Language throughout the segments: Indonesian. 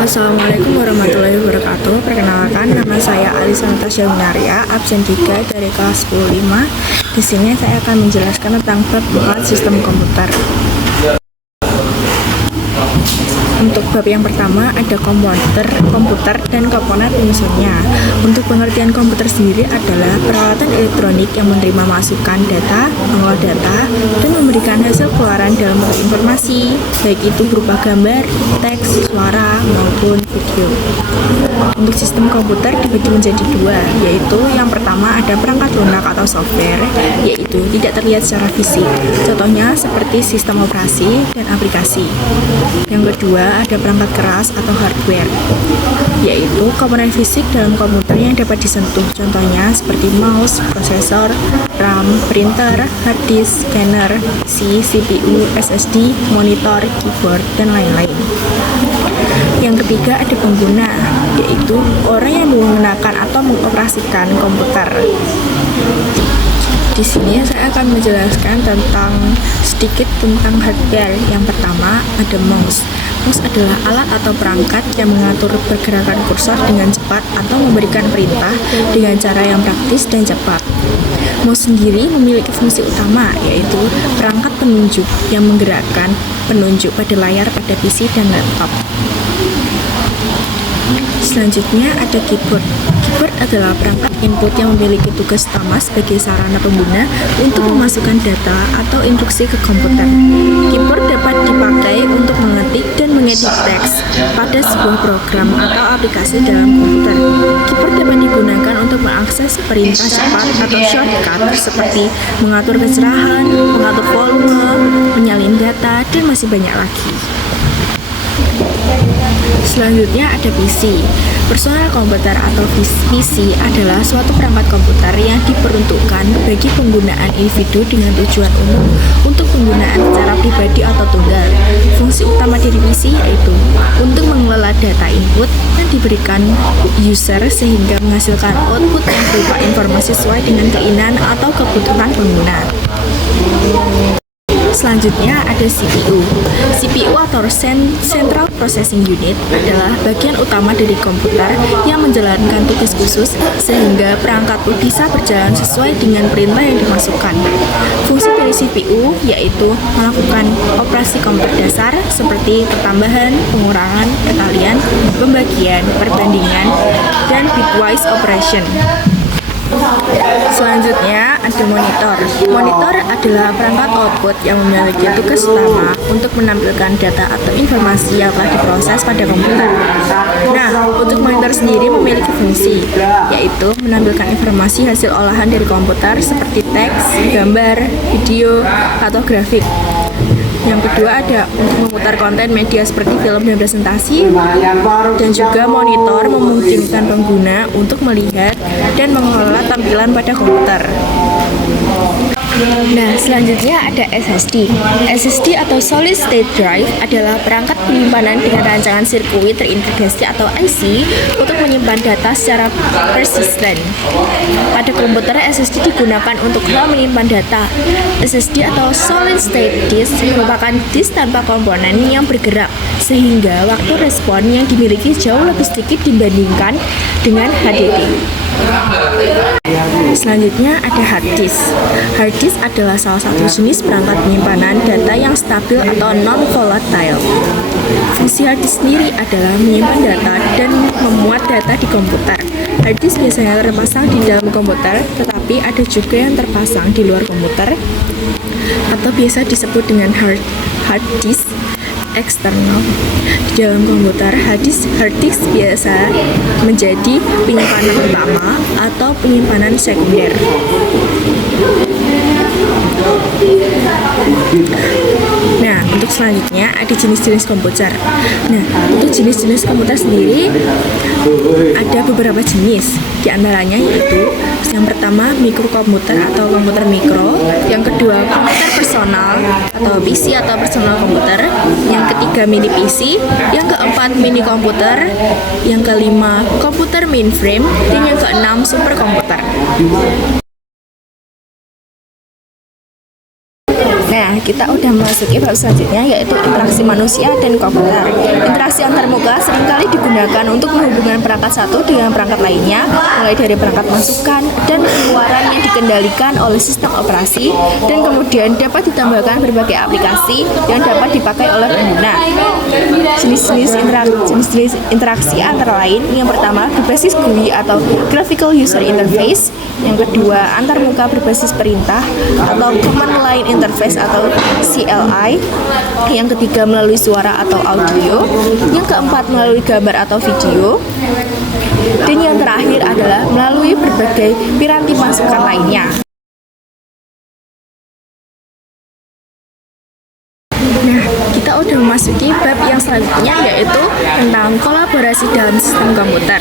Assalamualaikum warahmatullahi wabarakatuh. Perkenalkan, nama saya Alisa Natasha Minaria, absen 3 dari kelas 105. Di sini saya akan menjelaskan tentang bab 4 sistem komputer. Untuk bab yang pertama ada komputer dan komponen penyusunnya. Untuk pengertian komputer sendiri adalah peralatan elektronik yang menerima masukan data, mengolah data, dan memberikan hasil keluaran dalam bentuk informasi, baik itu berupa gambar, teks, suara, maupun video. Untuk sistem komputer dibagi menjadi dua, yaitu yang pertama ada perangkat lunak atau software, yaitu tidak terlihat secara fisik. Contohnya seperti sistem operasi dan aplikasi. Yang kedua ada perangkat keras atau hardware, yaitu komponen fisik dalam komputer yang dapat disentuh. Contohnya seperti mouse, prosesor, RAM, printer, hard disk, scanner, CPU, SSD, monitor, keyboard, dan lain-lain. Yang ketiga ada pengguna, yaitu orang yang menggunakan atau mengoperasikan komputer. Di sini saya akan menjelaskan sedikit tentang hardware. Yang pertama ada mouse. Mouse adalah alat atau perangkat yang mengatur pergerakan kursor dengan cepat atau memberikan perintah dengan cara yang praktis dan cepat. Mouse sendiri memiliki fungsi utama, yaitu perangkat penunjuk yang menggerakkan penunjuk pada layar pada PC dan laptop. Selanjutnya ada keyboard. Keyboard adalah perangkat input yang memiliki tugas utama sebagai sarana pengguna untuk memasukkan data atau instruksi ke komputer. Keyboard dapat dipakai untuk mengetik dan mengedit teks pada sebuah program atau aplikasi dalam komputer. Keyboard dapat digunakan untuk mengakses perintah cepat atau shortcut seperti mengatur kecerahan, mengatur volume, menyalin data, dan masih banyak lagi. Selanjutnya ada PC. Personal komputer atau PC adalah suatu perangkat komputer yang diperuntukkan bagi penggunaan individu dengan tujuan umum untuk penggunaan secara pribadi atau tunggal. Fungsi utama dari PC yaitu untuk mengelola data input yang diberikan user sehingga menghasilkan output yang berupa informasi sesuai dengan keinginan atau kebutuhan pengguna. Selanjutnya ada CPU. CPU atau Central Processing Unit adalah bagian utama dari komputer yang menjalankan tugas khusus sehingga perangkat bisa berjalan sesuai dengan perintah yang dimasukkan. Fungsi dari CPU yaitu melakukan operasi komputer dasar seperti pertambahan, pengurangan, perkalian, pembagian, perbandingan, dan bitwise operation. Selanjutnya ada monitor. Monitor adalah perangkat output yang memiliki tugas utama untuk menampilkan data atau informasi yang telah diproses pada komputer. Nah, untuk monitor sendiri memiliki fungsi, yaitu menampilkan informasi hasil olahan dari komputer seperti teks, gambar, video, atau grafik. Yang kedua ada untuk memutar konten media seperti film dan presentasi, dan juga monitor memungkinkan pengguna untuk melihat dan mengelola tampilan pada komputer. Nah, selanjutnya ada SSD. SSD atau Solid State Drive adalah perangkat penyimpanan dengan rancangan sirkuit terintegrasi atau IC untuk menyimpan data secara persisten. Pada komputer, SSD digunakan untuk hal menyimpan data. SSD atau Solid State Disk merupakan disk tanpa komponen yang bergerak, sehingga waktu respon yang dimiliki jauh lebih sedikit dibandingkan dengan HDD. Selanjutnya ada hard disk. Hard disk adalah salah satu jenis perangkat penyimpanan data yang stabil atau non-volatile. Fungsi hard disk sendiri adalah menyimpan data dan memuat data di komputer. Hard disk biasanya terpasang di dalam komputer, tetapi ada juga yang terpasang di luar komputer atau biasa disebut dengan hard disk eksternal. Di dalam komputer, hard disk biasa menjadi penyimpanan utama atau penyimpanan sekunder. Nah, untuk selanjutnya ada jenis-jenis komputer. Nah, untuk jenis-jenis komputer sendiri ada beberapa jenis. Di antaranya yaitu yang pertama mikrokomputer atau komputer mikro, yang kedua komputer personal atau PC atau personal komputer, yang ketiga mini PC, yang keempat mini komputer, yang kelima komputer mainframe, dan yang keenam superkomputer. Nah, kita udah memasuki bab selanjutnya, yaitu interaksi manusia dan komputer. Interaksi antarmuka seringkali digunakan untuk menghubungkan perangkat satu dengan perangkat lainnya, mulai dari perangkat masukan dan keluaran yang dikendalikan oleh sistem operasi, dan kemudian dapat ditambahkan berbagai aplikasi yang dapat dipakai oleh pengguna. Jenis-jenis interaksi antara lain, yang pertama berbasis GUI atau Graphical User Interface, yang kedua antarmuka berbasis perintah atau Command Line Interface atau CLI, yang ketiga melalui suara atau audio, yang keempat melalui gambar atau video, dan yang terakhir adalah melalui berbagai piranti masukan lainnya. Nah, kita udah memasuki bab yang selanjutnya, yaitu tentang kolaborasi dalam sistem komputer.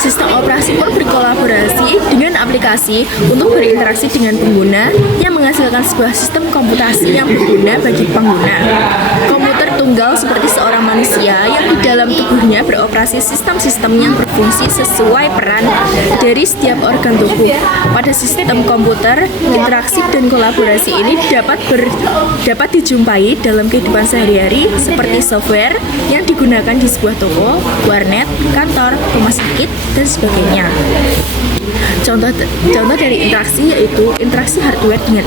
Sistem operasi pun berkolaborasi dengan aplikasi untuk berinteraksi dengan pengguna yang menghasilkan sebuah sistem komputasi yang berguna bagi pengguna. Komputer tunggal seperti seorang manusia yang di dalam tubuhnya beroperasi sistem-sistem yang berfungsi sesuai peran dari setiap organ tubuh. Pada sistem komputer, interaksi dan kolaborasi ini dapat dijumpai dalam kehidupan sehari-hari seperti software yang digunakan di sebuah toko, warnet, kantor, rumah sakit, dan sebagainya. Contoh dari interaksi yaitu interaksi hardware dengan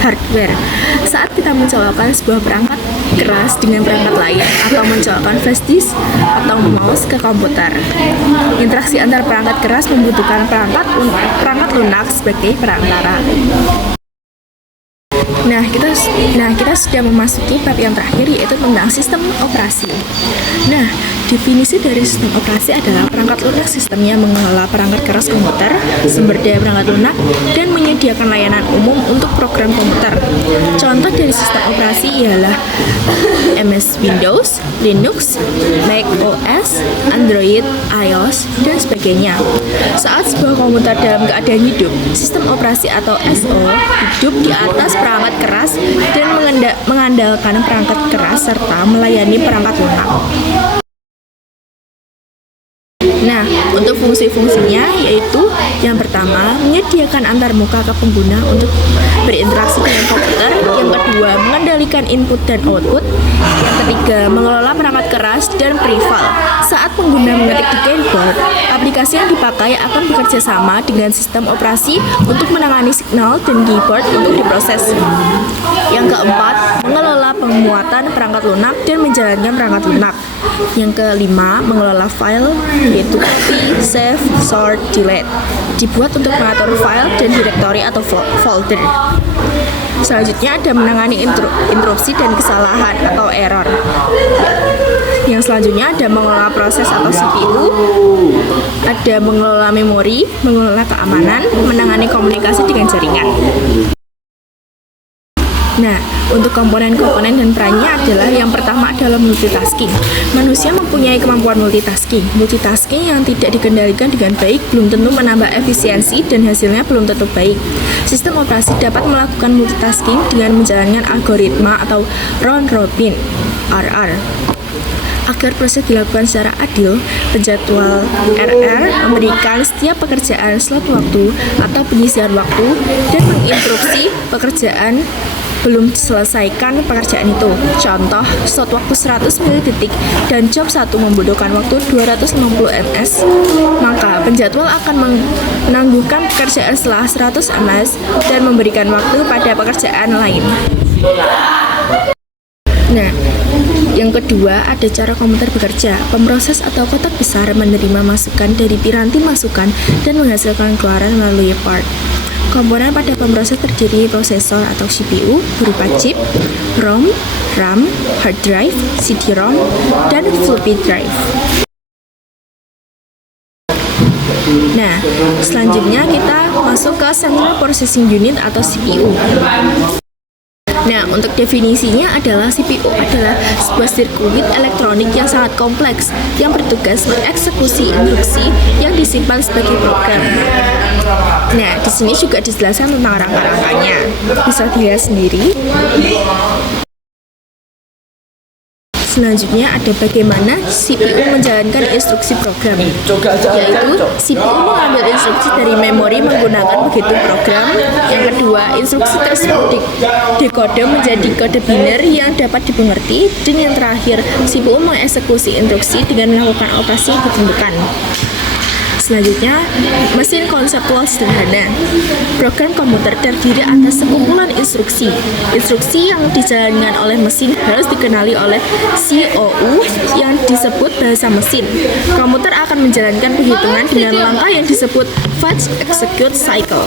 hardware. Saat kita mencolokkan sebuah perangkat keras dengan perangkat lain atau mencolokkan flash disk atau mouse ke komputer. Interaksi antar perangkat keras membutuhkan perangkat lunak sebagai perantara. Nah, kita sudah memasuki bab yang terakhir, yaitu tentang sistem operasi. Nah, definisi dari sistem operasi adalah perangkat lunak sistem yang mengelola perangkat keras komputer, sumber daya perangkat lunak, dan menyediakan layanan umum untuk program komputer. Contoh dari sistem operasi ialah MS Windows, Linux, Mac OS, Android, iOS, dan sebagainya. Saat sebuah komputer dalam keadaan hidup, sistem operasi atau SO hidup di atas perangkat keras dan mengandalkan perangkat keras serta melayani perangkat lunak. Nah, untuk fungsi-fungsinya yaitu yang pertama, menyediakan antarmuka ke pengguna untuk berinteraksi dengan komputer, yang kedua, mengendalikan input dan output, yang ketiga, mengelola perangkat keras dan peripheral. Saat pengguna mengetik di keyboard, aplikasi yang dipakai akan bekerja sama dengan sistem operasi untuk menangani signal dan keyboard untuk diproses. Yang keempat, mengelola pemuatan perangkat lunak dan menjalankan perangkat lunak. Yang kelima, mengelola file, yaitu copy, save, sort, delete. Dibuat untuk mengatur file dan direktori atau folder. Selanjutnya ada menangani interupsi dan kesalahan atau error. Yang selanjutnya ada mengelola proses atau CPU, ada mengelola memori, mengelola keamanan, menangani komunikasi dengan jaringan. Nah, untuk komponen-komponen dan perannya adalah yang pertama adalah multitasking. Manusia mempunyai kemampuan multitasking. Multitasking yang tidak dikendalikan dengan baik belum tentu menambah efisiensi dan hasilnya belum tentu baik. Sistem operasi dapat melakukan multitasking dengan menjalankan algoritma atau round robin (RR). Agar proses dilakukan secara adil, penjadwal RR memberikan setiap pekerjaan slot waktu atau penyisian waktu dan menginterupsi pekerjaan belum diselesaikan pekerjaan itu. Contoh, slot waktu 100 mili-detik dan job 1 membutuhkan waktu 250 ms, maka penjadwal akan menangguhkan pekerjaan setelah 100 ms dan memberikan waktu pada pekerjaan lain. Nah, yang kedua ada cara komputer bekerja. Pemroses atau kotak besar menerima masukan dari piranti masukan dan menghasilkan keluaran melalui port. Komponen pada pemroses terdiri prosesor atau CPU berupa chip, ROM, RAM, hard drive, CD-ROM, dan floppy drive. Nah, selanjutnya kita masuk ke Central Processing Unit atau CPU. Nah, untuk definisinya adalah CPU adalah sebuah sirkuit elektronik yang sangat kompleks yang bertugas mengeksekusi instruksi yang disimpan sebagai program. Nah, di sini juga dijelaskan tentang rangka-rangkanya. Bisa dilihat sendiri. Selanjutnya ada bagaimana CPU menjalankan instruksi program, yaitu CPU mengambil instruksi dari memori menggunakan begitu program. Yang kedua, instruksi tersebut dikode menjadi kode biner yang dapat dimengerti. Dan yang terakhir, CPU mengeksekusi instruksi dengan melakukan operasi yang ditentukan. Selanjutnya, mesin konseptual sederhana. Program komputer terdiri atas sekumpulan instruksi. Instruksi yang dijalankan oleh mesin harus dikenali oleh COU yang disebut bahasa mesin. Komputer akan menjalankan perhitungan dengan langkah yang disebut fetch execute cycle.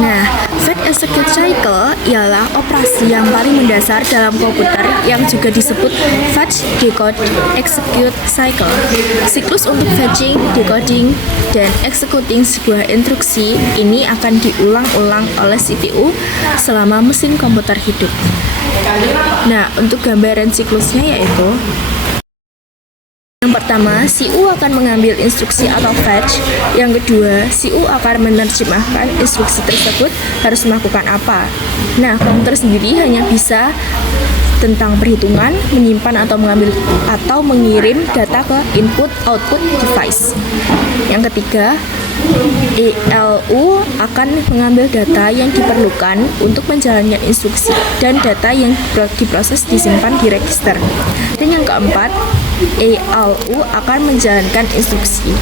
Nah, fetch execute cycle ialah operasi yang paling mendasar dalam komputer yang juga disebut fetch, decode, execute cycle. Siklus untuk fetching, decoding, dan executing sebuah instruksi ini akan diulang-ulang oleh CPU selama mesin komputer hidup. Nah, untuk gambaran siklusnya yaitu yang pertama, CPU akan mengambil instruksi atau fetch. Yang kedua, CPU akan menerjemahkan instruksi tersebut harus melakukan apa. Nah, komputer sendiri hanya bisa tentang perhitungan, menyimpan atau mengambil atau mengirim data ke input/output device. Yang ketiga, ELU akan mengambil data yang diperlukan untuk menjalankan instruksi dan data yang diproses disimpan di register. Dan yang keempat, ELU akan menjalankan instruksi.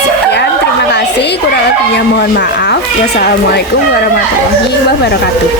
Sekian, terima kasih. Kurang lebihnya mohon maaf. Wassalamualaikum warahmatullahi wabarakatuh.